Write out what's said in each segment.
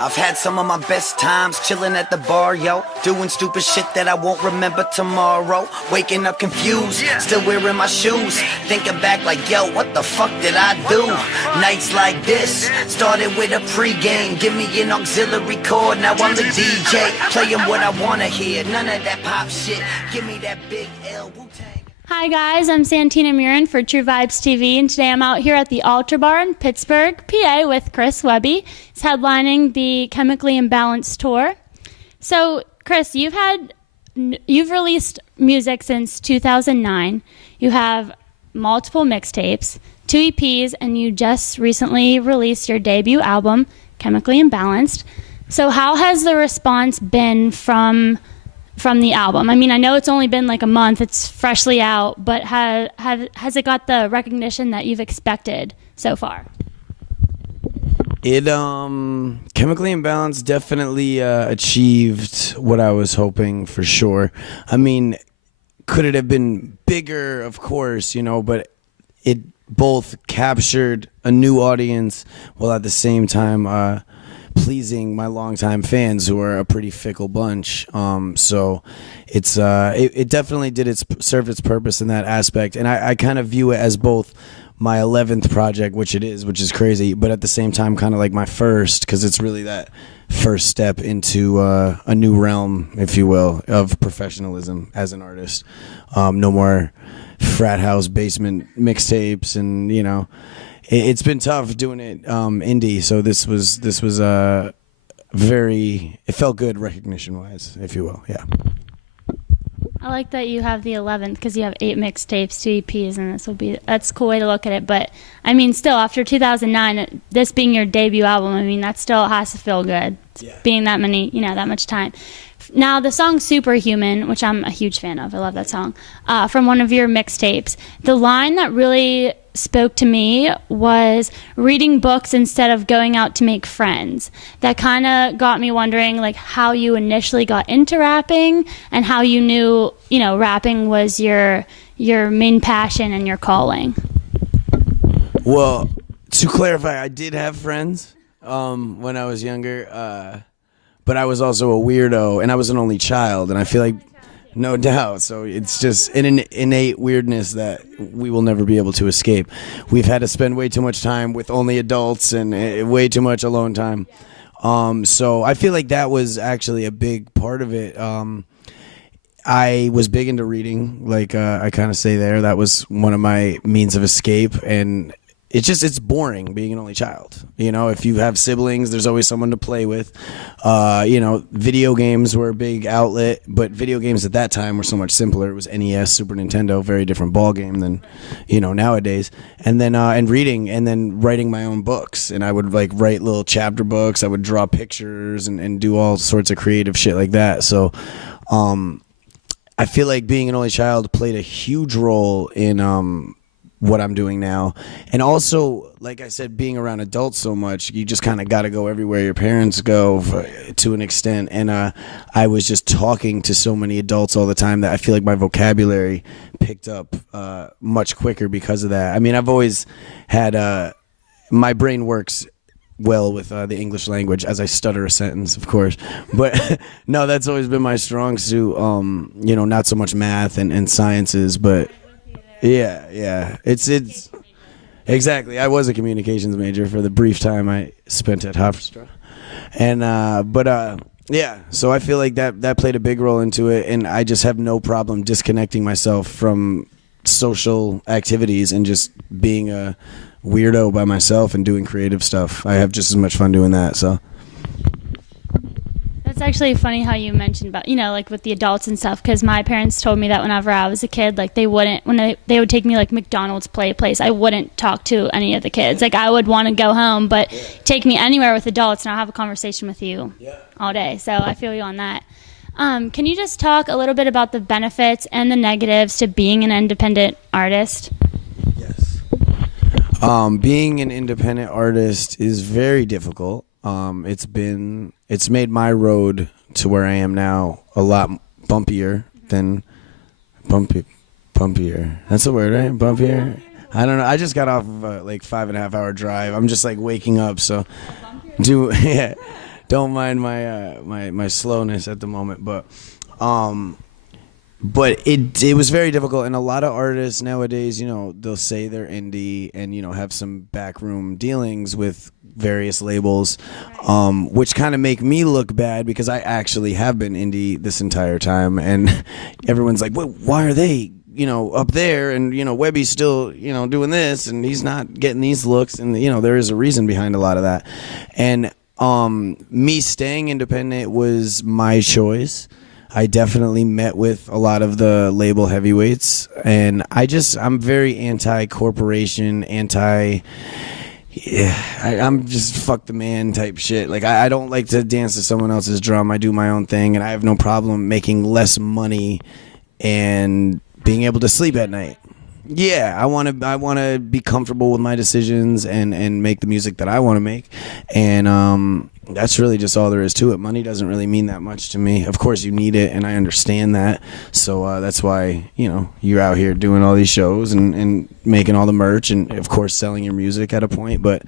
I've had some of my best times chilling at the bar, yo. Doing stupid shit that I won't remember tomorrow. Waking up confused, still wearing my shoes. Thinking back like, yo, what the fuck did I do? Nights like this, started with a pregame. Give me an auxiliary cord, now I'm the DJ. Playing what I wanna hear, none of that pop shit. Give me that big L, Wu-Tang. Hi guys, I'm Santina Murin for TruVibesTV, and today I'm out here at the Altar Bar in Pittsburgh, PA with Chris Webby. He's headlining the Chemically Imbalanced tour. So, Chris, you've released music since 2009. You have multiple mixtapes, 2 EPs, and you just recently released your debut album, Chemically Imbalanced. So how has the response been from the album? I mean, I know it's only been like a month, it's freshly out, but has it got the recognition that you've expected so far? Chemically Imbalanced definitely achieved what I was hoping, for sure. I mean, could it have been bigger? Of course, but it both captured a new audience while at the same time pleasing my longtime fans, who are a pretty fickle bunch. So it definitely served its purpose in that aspect, and I kind of view it as both my 11th project, which is crazy, but at the same time kind of like my first, because it's really that first step into a new realm, if you will, of professionalism as an artist. No more frat house basement mixtapes, and it's been tough doing it indie, so this was it felt good recognition wise, if you will. Yeah, I like that you have the 11th, because you have 8 mixtapes, 2 EPs, and that's a cool way to look at it. But I mean, still, after 2009, this being your debut album, I mean, that still has to feel good, being that much time. Now, the song Superhuman, which I'm a huge fan of, I love that song, from one of your mixtapes, the line that really spoke to me was reading books instead of going out to make friends. That kind of got me wondering, like, how you initially got into rapping and how you knew, rapping was your main passion and your calling. Well, to clarify, I did have friends when I was younger, but I was also a weirdo, and I was an only child, and I feel like, no doubt, so it's just an innate weirdness that we will never be able to escape. We've had to spend way too much time with only adults and way too much alone time. So I feel like that was actually a big part of it. I was big into reading, like I kind of say there. That was one of my means of escape, and it's boring being an only child. If you have siblings, there's always someone to play with. Video games were a big outlet, but video games at that time were so much simpler. It was NES, Super Nintendo, very different ball game than, nowadays. And then and reading, and then writing my own books. And I would write little chapter books. I would draw pictures and do all sorts of creative shit like that. So I feel like being an only child played a huge role in what I'm doing now. And also, like I said, being around adults so much, you just kind of got to go everywhere your parents go to an extent. And I was just talking to so many adults all the time that I feel like my vocabulary picked up much quicker because of that. I mean, I've always had my brain works well with the English language, as I stutter a sentence, of course. But no, that's always been my strong suit. Not so much math and sciences, but yeah. It's exactly. I was a communications major for the brief time I spent at Hofstra, and yeah. So I feel like that played a big role into it, and I just have no problem disconnecting myself from social activities and just being a weirdo by myself and doing creative stuff. I have just as much fun doing that. So. It's actually funny how you mentioned about, with the adults and stuff, because my parents told me that whenever I was a kid, they would take me McDonald's play place, I wouldn't talk to any of the kids. I would want to go home, but take me anywhere with adults and I'll have a conversation with you all day. So I feel you on that. Can you just talk a little bit about the benefits and the negatives to being an independent artist? Yes. Being an independent artist is very difficult. It's made my road to where I am now a lot bumpier than bumpier. That's a word, right? Bumpier. I don't know. I just got off of a 5.5 hour drive. I'm just waking up, so Don't mind my my slowness at the moment, but it was very difficult, and a lot of artists nowadays, they'll say they're indie and have some backroom dealings with various labels, which kind of make me look bad because I actually have been indie this entire time, and everyone's like, "Well, why are they, up there, and Webby's still, doing this, and he's not getting these looks?" And there is a reason behind a lot of that, and me staying independent was my choice. I definitely met with a lot of the label heavyweights, and I'm very anti-corporation, I'm just fuck the man type shit. Like, I don't like to dance to someone else's drum. I do my own thing, and I have no problem making less money and being able to sleep at night. Yeah, I want to be comfortable with my decisions and make the music that I want to make, and that's really just all there is to it. Money doesn't really mean that much to me. Of course, you need it, and I understand that. So that's why you're out here doing all these shows and making all the merch, and of course selling your music at a point. But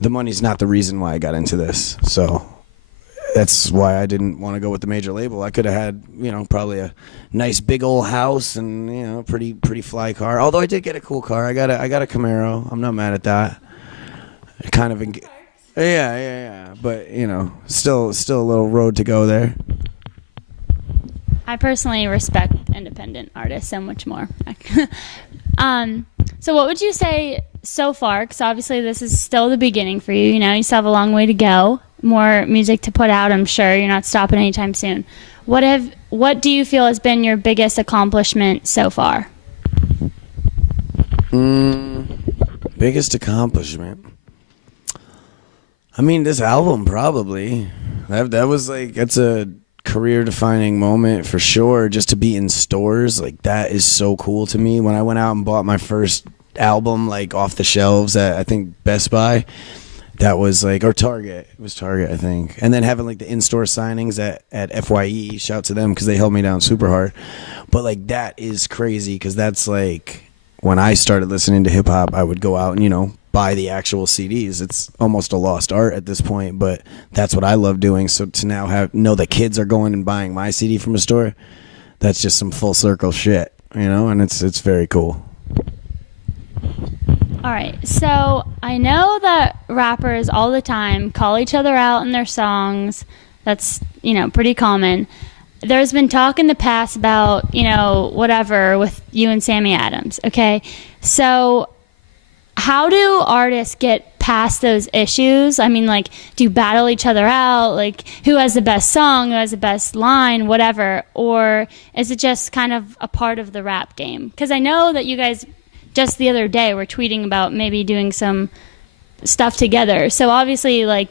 the money's not the reason why I got into this. So that's why I didn't want to go with the major label. I could have had, probably a nice big old house and pretty fly car. Although I did get a cool car. I got a Camaro. I'm not mad at that. Kind of, yeah. But still a little road to go there. I personally respect independent artists so much more. So what would you say so far? Because obviously this is still the beginning for you. You still have a long way to go. More music to put out, I'm sure. You're not stopping anytime soon. What do you feel has been your biggest accomplishment so far? Biggest accomplishment? I mean, this album probably. That was that's a career-defining moment for sure. Just to be in stores, that is so cool to me. When I went out and bought my first album, off the shelves at, I think, Best Buy, that was or Target. It was Target, I think. And then having the in-store signings at FYE, shout to them because they held me down super hard. But that is crazy because that's when I started listening to hip-hop, I would go out and, buy the actual CDs. It's almost a lost art at this point, but that's what I love doing. So to now know that kids are going and buying my CD from a store, that's just some full circle shit, and it's very cool. All right, so I know that rappers all the time call each other out in their songs. That's, pretty common. There's been talk in the past about, whatever with you and Sammy Adams, okay? So how do artists get past those issues? I mean, do you battle each other out? Who has the best song, who has the best line, whatever? Or is it just kind of a part of the rap game? Because I know that you guys just the other day were tweeting about maybe doing some stuff together. So obviously, if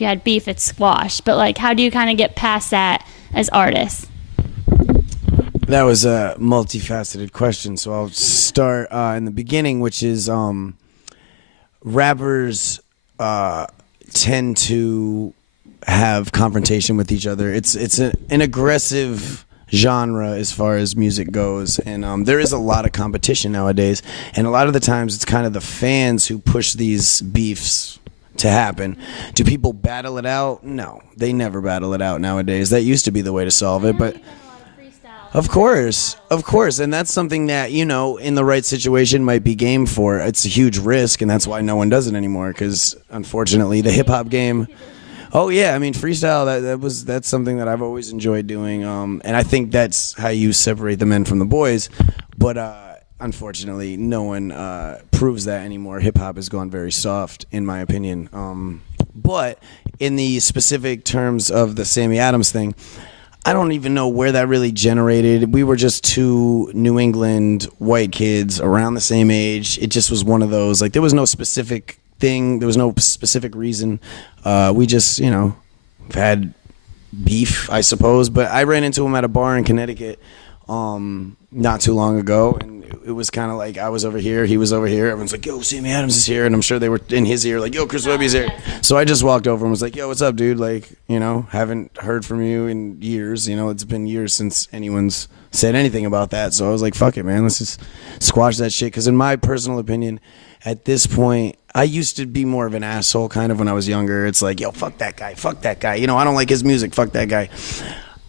you had beef, it's squashed. But, how do you kind of get past that as artists? That was a multifaceted question, so I'll start in the beginning, which is rappers tend to have confrontation with each other. It's an aggressive genre as far as music goes, and there is a lot of competition nowadays, and a lot of the times it's kind of the fans who push these beefs to happen. Do people battle it out? No, they never battle it out nowadays. That used to be the way to solve it, but of course, and that's something that, in the right situation might be game for. It's a huge risk, and that's why no one does it anymore, because unfortunately the hip-hop game... Oh yeah, I mean, freestyle, that's something that I've always enjoyed doing, and I think that's how you separate the men from the boys, but unfortunately no one proves that anymore. Hip-hop has gone very soft, in my opinion, but in the specific terms of the Sammy Adams thing, I don't even know where that really generated. We were just two New England white kids around the same age. It just was one of those, there was no specific thing. There was no specific reason. We just, had beef, I suppose. But I ran into him at a bar in Connecticut not too long ago, and it was kind of I was over here, he was over here. Everyone's like, yo, Sammy Adams is here, and I'm sure they were in his ear yo, Chris Webby's here. So I just walked over and was like, yo, what's up, dude? Haven't heard from you in years. It's been years since anyone's said anything about that. So I was like, fuck it, man, let's just squash that shit. Because in my personal opinion, at this point, I used to be more of an asshole kind of when I was younger. It's like, yo, fuck that guy. You know, I don't like his music. Fuck that guy.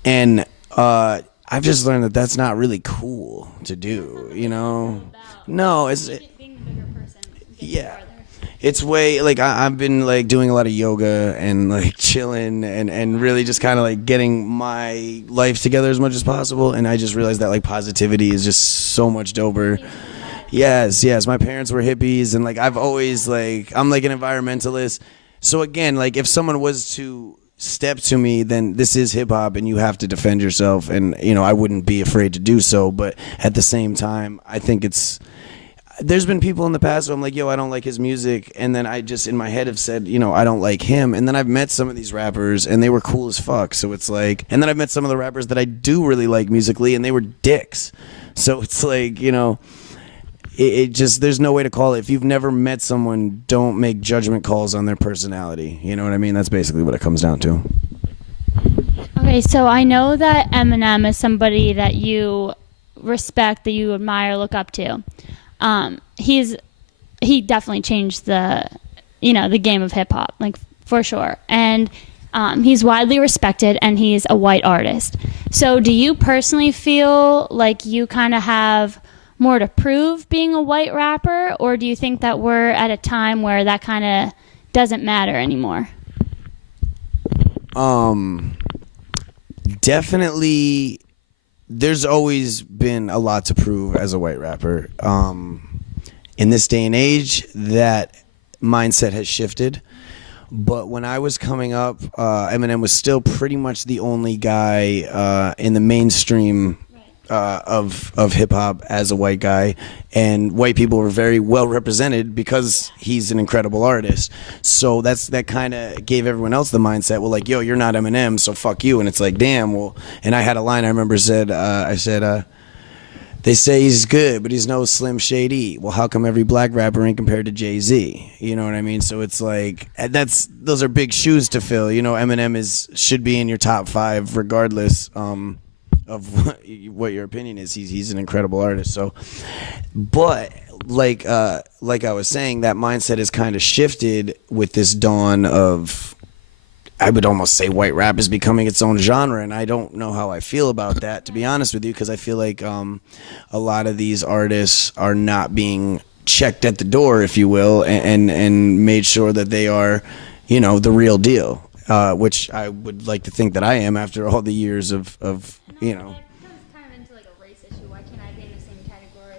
And I've just learned that that's not really cool to do. You know, no, it's being the bigger person. Yeah. It's way like I've been like doing a lot of yoga and like chilling and really just kind of like getting my life together as much as possible. And I just realized that like positivity is just so much doper. Yes. My parents were hippies and like I've always like I'm like an environmentalist. So again, like if someone was to step to me, then this is hip hop and you have to defend yourself. And you know I wouldn't be afraid to do so. But at the same time, I think there's been people in the past where I'm like, yo, I don't like his music. And then I just in my head have said, you know, I don't like him. And then I've met some of these rappers and they were cool as fuck. So it's like, and then I've met some of the rappers that I do really like musically and they were dicks. So it's like, you know, it just, there's no way to call it. If you've never met someone, don't make judgment calls on their personality. You know what I mean? That's basically what it comes down to. Okay, so I know that Eminem is somebody that you respect, that you admire, look up to. He definitely changed the game of hip hop, like for sure. And he's widely respected and he's a white artist. So do you personally feel like you kind of have more to prove being a white rapper, or do you think that we're at a time where that kind of doesn't matter anymore? Definitely there's always been a lot to prove as a white rapper. In this day and age, that mindset has shifted. But when I was coming up, Eminem was still pretty much the only guy in the mainstream of hip hop as a white guy, and white people were very well represented because he's an incredible artist. So that kind of gave everyone else the mindset, well, like, yo, you're not Eminem, so fuck you. And it's like, damn, well. And I had a line I remember said, they say he's good, but he's no Slim Shady. Well, how come every black rapper ain't compared to Jay-Z? You know what I mean? So it's like, those are big shoes to fill. You know, Eminem should be in your top 5 regardless of what your opinion is. He's an incredible artist. So, but like I was saying, that mindset has kind of shifted with this dawn of, I would almost say, white rap is becoming its own genre, and I don't know how I feel about that, to be honest with you, because I feel like a lot of these artists are not being checked at the door, if you will, and made sure that they are, you know, the real deal, which I would like to think that I am after all the years of you know. It comes kind of into like a race issue. Why can't I be in the same category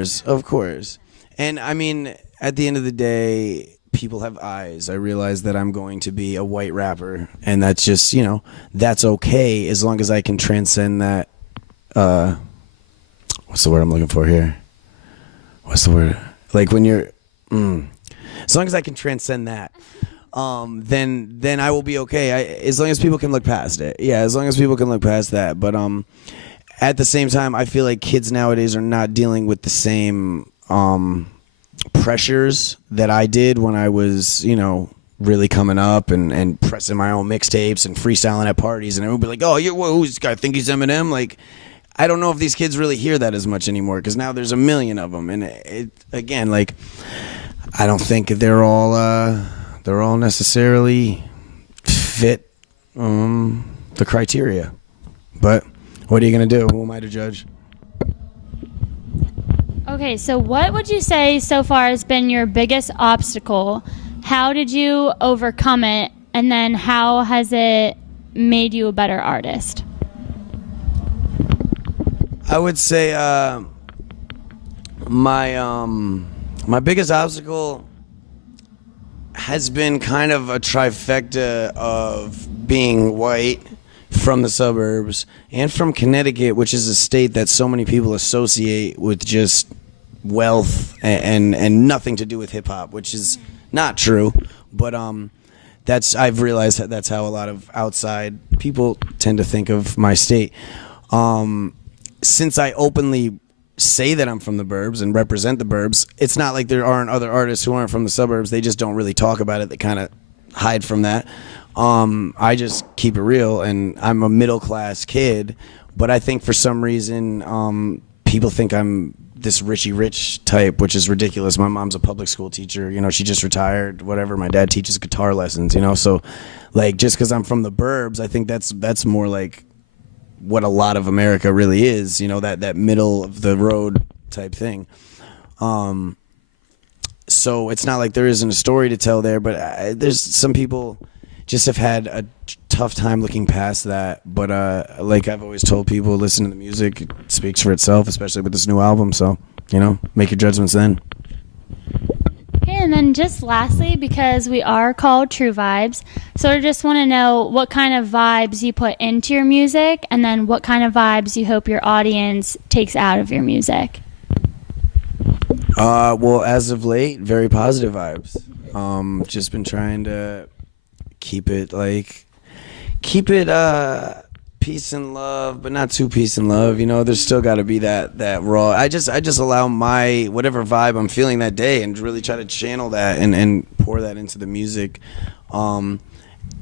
as... Of course. And I mean, at the end of the day, people have eyes. I realize that I'm going to be a white rapper, and that's just, you know, that's okay as long as I can transcend that. What's the word I'm looking for here? What's the word? Like when you're, as long as I can transcend that, then I will be okay. As long as people can look past it. Yeah, as long as people can look past that. But at the same time, I feel like kids nowadays are not dealing with the same pressures that I did when I was, you know, really coming up and pressing my own mixtapes and freestyling at parties, and everyone would be like, oh, who's this guy? Think he's Eminem? Like, I don't know if these kids really hear that as much anymore, because now there's a million of them, and it again, like, I don't think they're all necessarily fit the criteria. But what are you gonna do? Who am I to judge? Okay, so what would you say so far has been your biggest obstacle? How did you overcome it? And then how has it made you a better artist? I would say my biggest obstacle has been kind of a trifecta of being white, from the suburbs, and from Connecticut, which is a state that so many people associate with just wealth and nothing to do with hip hop, which is not true. But I've realized that's how a lot of outside people tend to think of my state. Since I openly say that I'm from the burbs and represent the burbs, it's not like there aren't other artists who aren't from the suburbs. They just don't really talk about it. They kind of hide from that. I just keep it real, and I'm a middle class kid, but I think for some reason people think I'm this Richie Rich type, which is ridiculous. My mom's a public school teacher, you know, she just retired, whatever. My dad teaches guitar lessons, you know, so like just because I'm from the burbs, I think that's more like what a lot of America really is, you know, that middle of the road type thing. So it's not like there isn't a story to tell there, but there's some people just have had a tough time looking past that. But like I've always told people, listen to the music. It speaks for itself, especially with this new album. So, you know, make your judgments then. Okay, and then just lastly, because we are called True Vibes, so I just want to know what kind of vibes you put into your music, and then what kind of vibes you hope your audience takes out of your music. Well, as of late, very positive vibes. Just been trying to keep it peace and love, but not too peace and love. You know, there's still got to be that raw. I just allow my whatever vibe I'm feeling that day and really try to channel that and pour that into the music.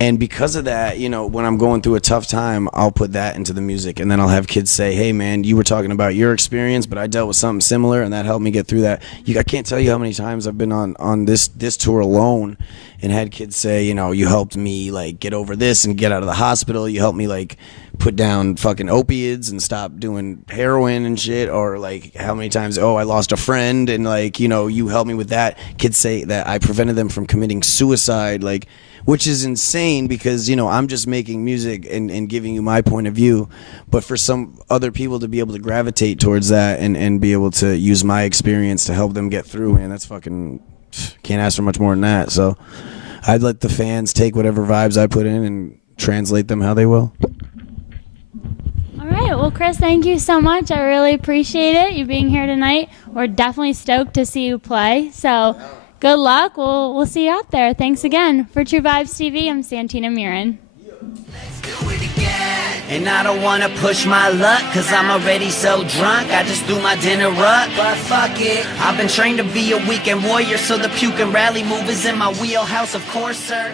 And because of that, you know, when I'm going through a tough time, I'll put that into the music, and then I'll have kids say, hey man, you were talking about your experience, but I dealt with something similar, and that helped me get through that. I can't tell you how many times I've been on this tour alone and had kids say, you know, you helped me like get over this and get out of the hospital. You helped me like put down fucking opiates and stop doing heroin and shit. Or like how many times, oh, I lost a friend and like, you know, you helped me with that. Kids say that I prevented them from committing suicide, like, which is insane because, you know, I'm just making music and giving you my point of view. But for some other people to be able to gravitate towards that and be able to use my experience to help them get through, man, that's fucking, can't ask for much more than that. So I'd let the fans take whatever vibes I put in and translate them how they will. All right. Well, Chris, thank you so much. I really appreciate it, you being here tonight. We're definitely stoked to see you play. So good luck. We'll see you out there. Thanks again. For TruVibesTV, I'm Santina Murin. Let's do it again. And I don't wanna push my luck, cause I'm already so drunk. I just threw my dinner up, but fuck it. I've been trained to be a weekend warrior, so the puke and rally move is in my wheelhouse, of course, sir.